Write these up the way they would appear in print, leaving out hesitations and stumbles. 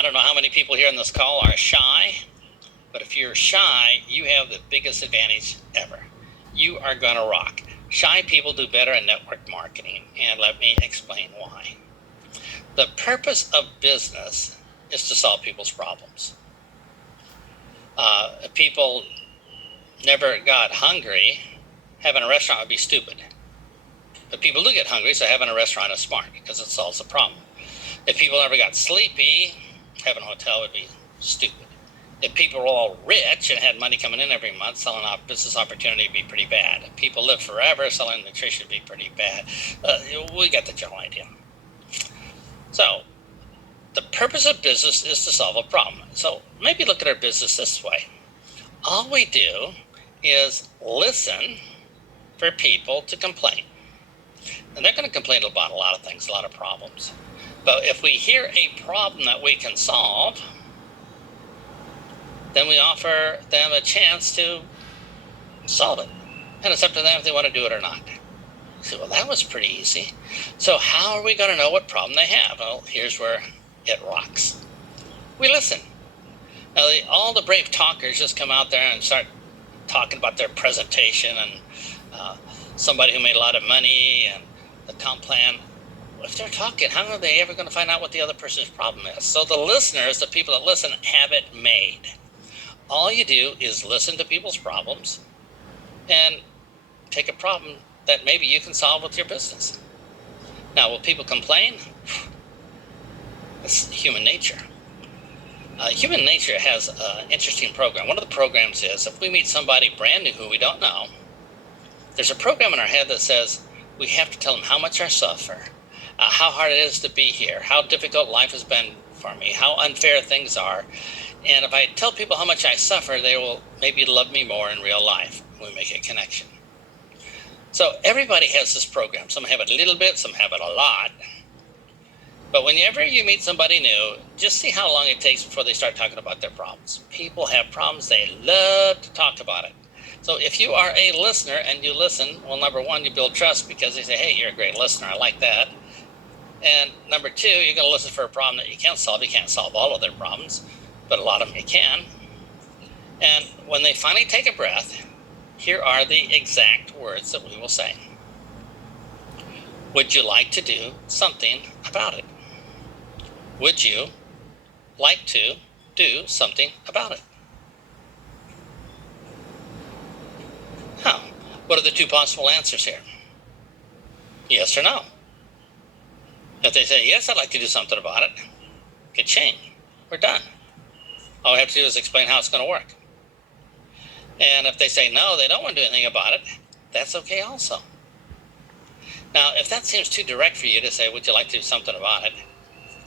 I don't know how many people here on this call are shy, but if you're shy, you have the biggest advantage ever. You are going to rock. Shy people do better in network marketing, and let me explain why. The purpose of business is to solve people's problems. If people never got hungry, having a restaurant would be stupid. But people do get hungry, so having a restaurant is smart because it solves the problem. If people never got sleepy, having a hotel would be stupid. If people were all rich and had money coming in every month, selling out business opportunity would be pretty bad. If people live forever, selling nutrition would be pretty bad. We got the general idea. So the purpose of business is to solve a problem. So maybe look at our business this way. All we do is listen for people to complain. And they're going to complain about a lot of things, a lot of problems. But if we hear a problem that we can solve, then we offer them a chance to solve it. And it's up to them if they want to do it or not. So, well, that was pretty easy. So how are we going to know what problem they have? Well, here's where it rocks. We listen. Now, all the brave talkers just come out there and start talking about their presentation and somebody who made a lot of money and the comp plan. If they're talking, how are they ever going to find out what the other person's problem is? So the listeners, the people that listen, have it made. All you do is listen to people's problems and take a problem that maybe you can solve with your business. Now, will people complain? It's human nature. Human nature has an interesting program. One of the programs is if we meet somebody brand new who we don't know, there's a program in our head that says we have to tell them how much I suffer, how hard it is to be here, how difficult life has been for me, how unfair things are. And if I tell people how much I suffer, they will maybe love me more in real life. We make a connection. So everybody has this program. Some have it a little bit, some have it a lot. But whenever you meet somebody new, just see how long it takes before they start talking about their problems. People have problems. They love to talk about it. So if you are a listener and you listen, well, number one, you build trust because they say, hey, you're a great listener. I like that. And number two, you're going to listen for a problem that you can't solve. You can't solve all of their problems, but a lot of them you can. And when they finally take a breath, here are the exact words that we will say. Would you like to do something about it? Would you like to do something about it? What are the two possible answers here? Yes or no? If they say, yes, I'd like to do something about it, good shame. We're done. All we have to do is explain how it's going to work. And if they say, no, they don't want to do anything about it, that's okay also. Now, if that seems too direct for you to say, would you like to do something about it?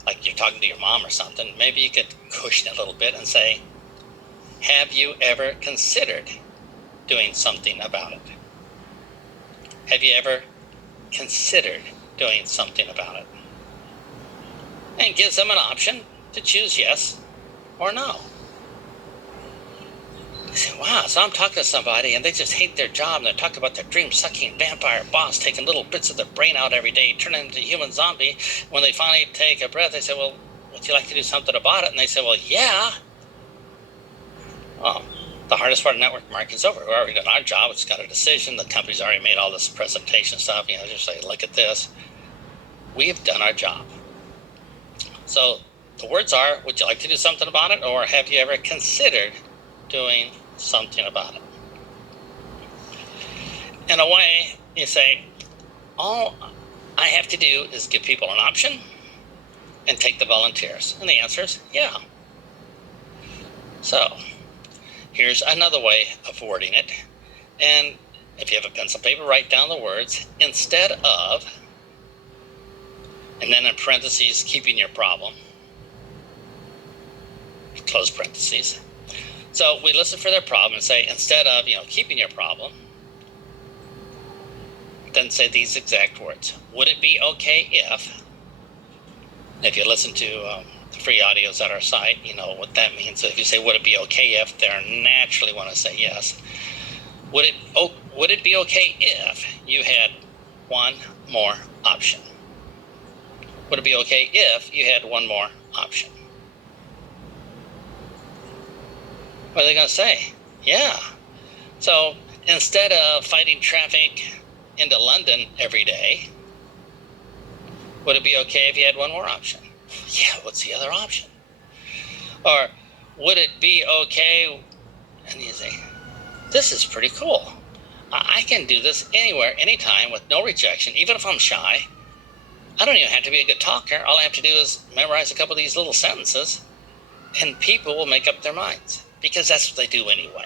Like you're talking to your mom or something, maybe you could cushion it a little bit and say, have you ever considered doing something about it? Have you ever considered doing something about it? And gives them an option to choose yes or no. They say, wow, so I'm talking to somebody and they just hate their job and they're talking about their dream-sucking vampire boss taking little bits of their brain out every day, turning into a human zombie. When they finally take a breath, they say, well, would you like to do something about it? And they say, well, yeah. Well, the hardest part of network marketing is over. We've already done our job. It's got a decision. The company's already made all this presentation stuff. Just say, look at this. We have done our job. So the words are, would you like to do something about it? Or have you ever considered doing something about it? In a way, you say, all I have to do is give people an option and take the volunteers. And the answer is, yeah. So here's another way of wording it. And if you have a pencil paper, write down the words, instead of, and then in parentheses, keeping your problem, close parentheses. So we listen for their problem and say, instead of, keeping your problem, then say these exact words. Would it be okay if you listen to the free audios at our site, you know what that means. So if you say, would it be okay if, they naturally want to say yes. Would it be okay if you had one more option? Would it be okay if you had one more option? What are they going to say? Yeah. So instead of fighting traffic into London every day, would it be okay if you had one more option? Yeah, what's the other option? Or would it be okay? And you say, this is pretty cool. I can do this anywhere, anytime with no rejection, even if I'm shy. I don't even have to be a good talker. All I have to do is memorize a couple of these little sentences, and people will make up their minds because that's what they do anyway.